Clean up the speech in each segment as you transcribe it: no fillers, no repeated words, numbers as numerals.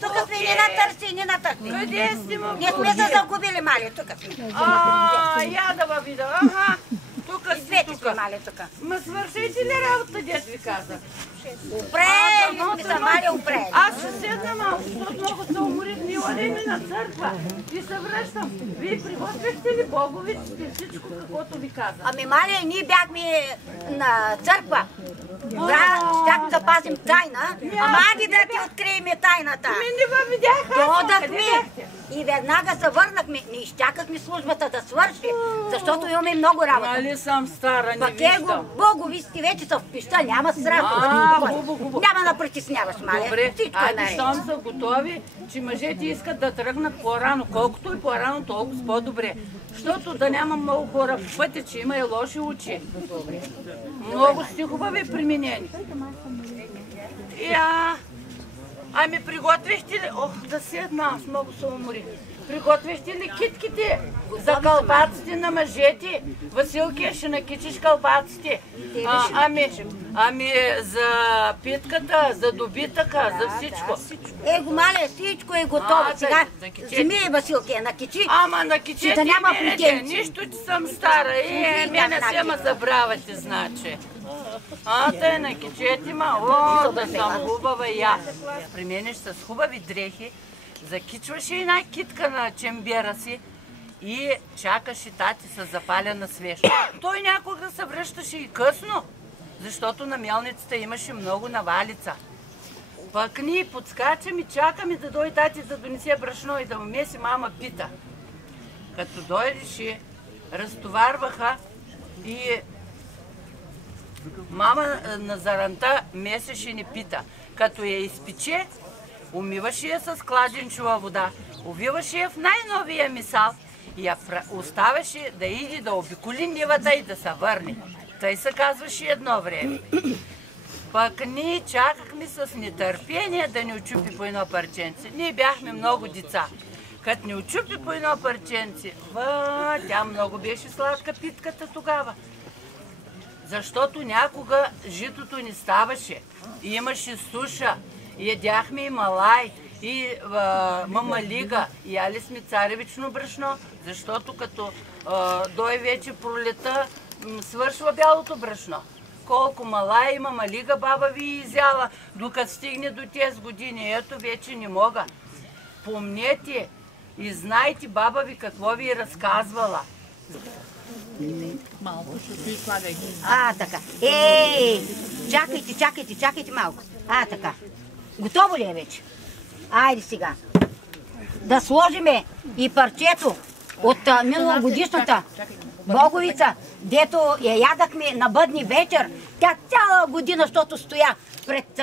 тук сме, не натърси, не натърси. Къде сте ме? Не сме се загубили, Мали, тук сме. Я да ва видя, ага. Тук сте, тук. Мали, тук. Ма свършете ли работа, дет ви казах? Упрели сме се, Мали, упрели. Аз ще седна малко, защото много се уморих, ни одени на църква. И се връщам. Вие приготвихте ли боговиците, всичко, каквото ви казах? Ами, Мали, ние бяхме на църква. Щях да пазим тайна, ама ади да ти открием тайната. Ми не ва видях, аз Додахме и веднага се върнахме. Ние изчакахме службата да свърши, защото имаме много работа. Нали съм стара, не виждам. Боговиците вече са в пища, няма страх. Няма да притесняваш, Маля. Добре, Всичко е айде, наред. щом са готови, че мъжете искат да тръгнат по-рано. Колкото и по-рано, толкова по-добре. Защото да няма много хора в пътя, че има и лоши очи. Много сте хубави применени. Ами приготвихте ли? Ох, да седна, аз много се уморих. Приготвихте ли китките за кълбаците на мъжете? Василки, ще накичиш кълбаците. Ами за питката, за добитъка, за всичко. Его, Маля, всичко е готово. Сега вземи Василки, накичи. Ама накичете мене, нищо, че съм стара. Мене се ма забравяте, значи. Тъй накичете ма, да съм хубава и аз. Примениш с хубави дрехи, закичваш една китка на чембера си и чакаш и тати с запалена свещ. Той някога се връщаше и късно, защото на мелницата имаше много навалица. Пък ние подскачаме и чакаме да дойде тати да донесе брашно и да му меси мама пита. Като дойдеше, разтоварваха и мама на заранта месеше ни пита. Като я изпече, умиваше я с кладенчова вода, увиваше я в най-новия мисал и я оставаше да иди да обиколи нивата и да се върне. Тъй се казваше едно време. Пък ние чакахме с нетърпение да ни очупи по едно парченце. Ние бяхме много деца. Като ни очупи по едно парченце, тя много беше сладка питката тогава. Защото някога житото ни ставаше, имаше суша, ядяхме и малай, и мамалига, яли сме царевично брашно, защото като дой вече пролета, свършва бялото брашно. Колко малай и мамалига баба ви изяла, докато стигне до тези години. Ето вече не мога. Помнете и знайте баба ви какво ви е разказвала. Малко, защото и слагай. Така. Чакайте малко. Така. Готово ли е вече? Айде сега. Да сложиме и парчето от миналогодишната боговица, дето я ядахме на бъдни вечер. Тя цяла година, защото стоя пред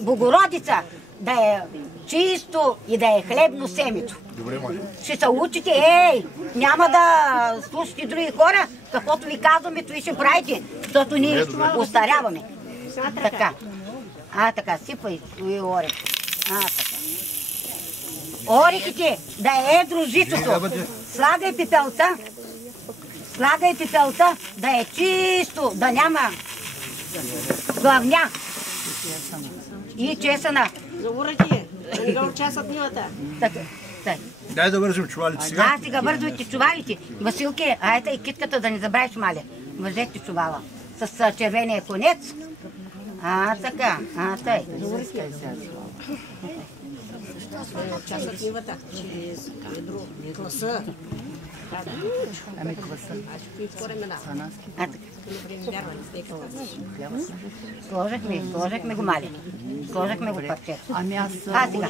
Богородица, да е чисто и да е хлебно семето. Добре, може. Ще се учите, няма да слушате други хора, каквото ви казваме, това ще правите, защото ние остаряваме. Така. Така, сипай и орехи. Така. Орехите да е едро житото. Слагай пепелта, да е чисто, да няма главня. И чесъна. За уръдие, да го чесат нивата. Дай да вържим чувалите сега. Сега вързвайте чувалите. Василке, айта и китката да не забравиш, Маля. Вържете чувала с червения конец. Така. Тъй. Чесат нивата. Класа. Ами кваса. Сложахме го, Маля. Сложахме го парчето. Ами аз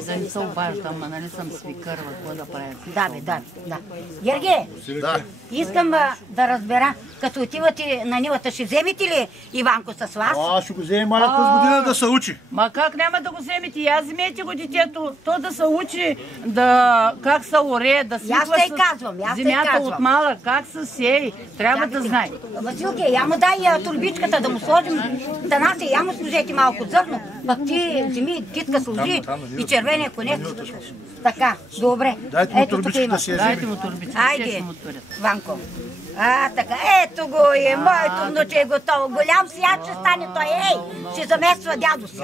да не се обаждам, нали съм свикърва, какво да правя? Да. Герге, искам да разбера, като отивате на нивата, ще вземете ли Иванко с вас? Ще го вземе Маля през година да се учи. Ма как няма да го вземете? И аз вземете го детето, то да се учи как се оре, да свиква с земята от малък, как се сее. Трябва да знае. Василке, я му дай турбичката да му сложим. Танасе, я му служете малко зърно, пък ти вземи китка сложи и червения конец. Така, добре. Дайте му турбичката си я вземи. Айде, Ванко. Така, ето го е, моето внуче е готово. Голям свят ще стане той, ще замества дядо си.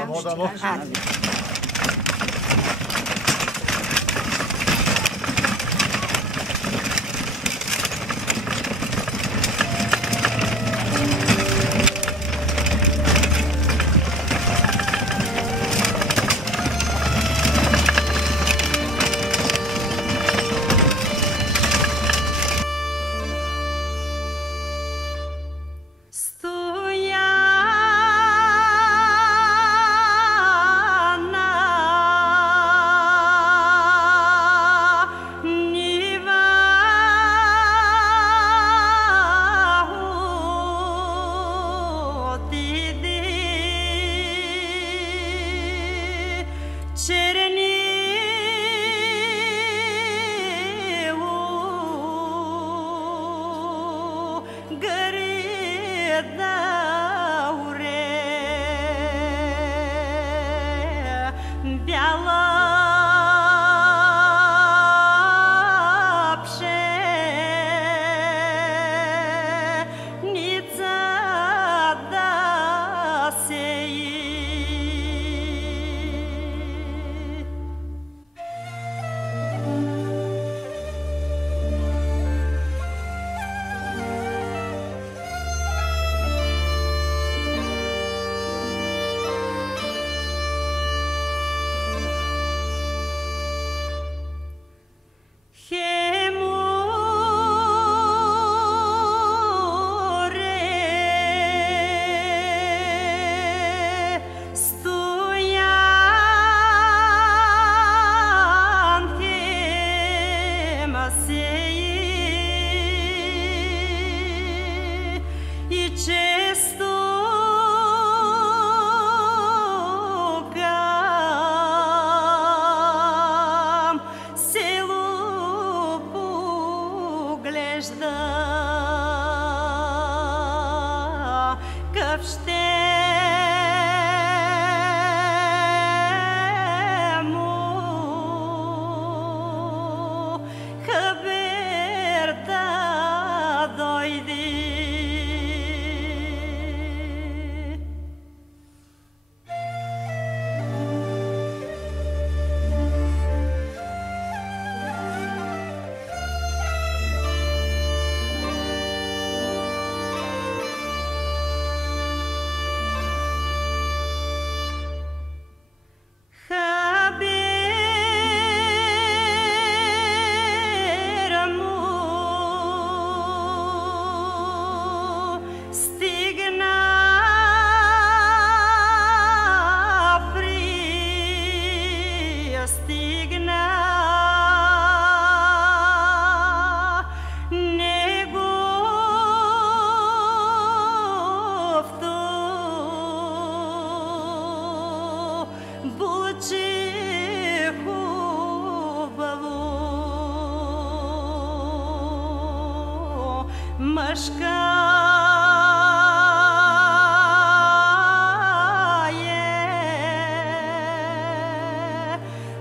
мъжка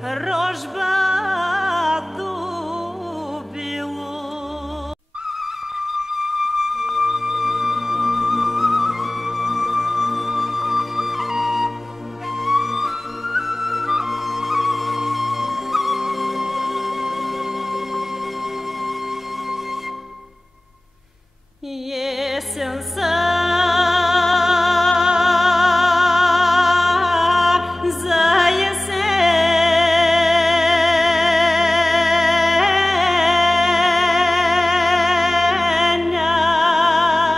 е рожбато било. Есен са за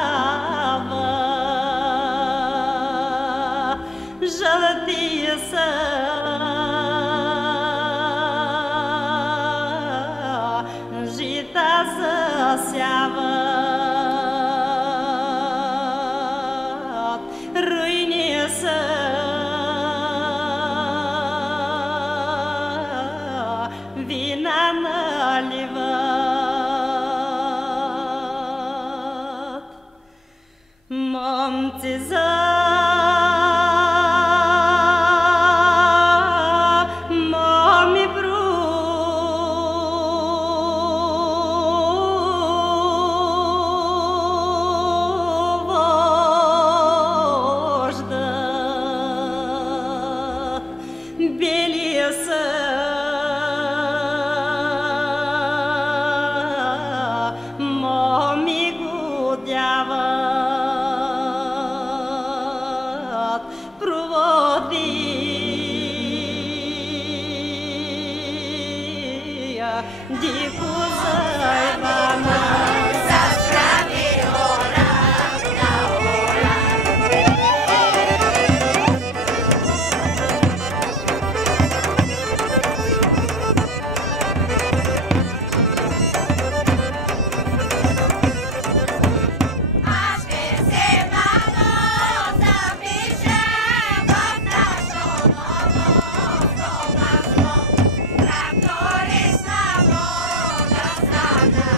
есенява, жълтия са жита засява. Вина наливат, момци за моми провождат, белия са моми годяват, проводи дико заебана. Traktorista młoda stana.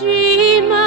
Cima